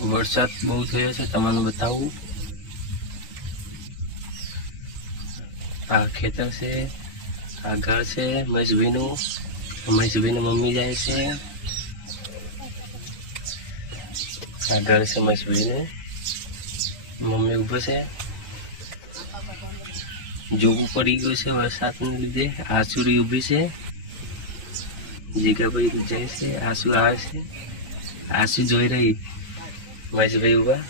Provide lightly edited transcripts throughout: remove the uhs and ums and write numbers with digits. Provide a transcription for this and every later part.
વરસાદ બહુ થયો છે, તમને બતાવું। આ ખેતર છે, આ ઘર છે મહેશભાઈનું। મહેશભાઈની મમ્મી જાય છે। આ ઘર છે મહેશભાઈનું, મમ્મી ઊભો છે। જોવું પડી ગયું છે વરસાદને લીધે। આસુરી ઊભી છે, જીગાભાઈ જાય છે, આસુ આવે છે। આસુ જોઈ રહી, મહેશભાઈ ઊભા।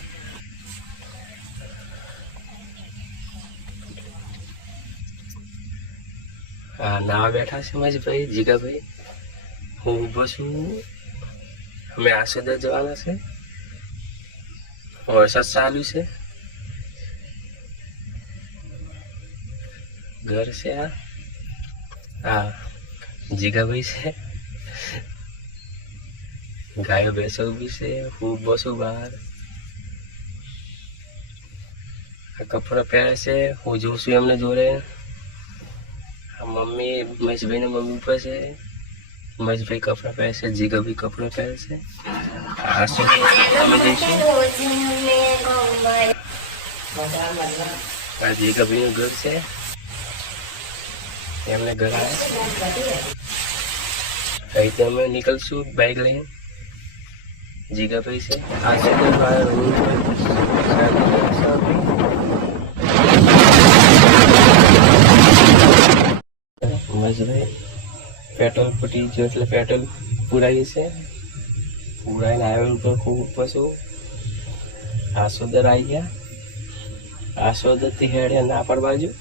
હા, નાવા બેઠા છે મહેશભાઈ, જીગાભાઈ। હું ઊભો છું, અમે આસુદા જવાના છે। વરસાદ ચાલુ છે। ઘર છે આ જીગાભાઈ છે। ગાયો ભેંસો ઊભી છે, હું ઊભો છું બહાર। આ કપડાં પહેરે છે, હું જોઉં છું એમને જોડે। મમ્મી, મહેશભાઈ મમ્મી ઉપર છે। મહેશભાઈ કપડાં પહેરે છે, જીગાભાઈ કપડાં પહેરે છે। આ અમે જઈશું। આ જીગાભાઈનું ઘર છે, એમને ઘર આવે। અહીંથી અમે નીકળશું બાઇક લઈને। જીગાભાઈ છે, આ છે મહેશભાઈ પેટ્રોલ પટી ગયું એટલે પેટ્રોલ પુરાવીએ છે। પુરાઈને હાઈવે ઉપર ખૂબ પશું। આસોદર આવી ગયા। આસોદરથી હેડે ના પર બાજુ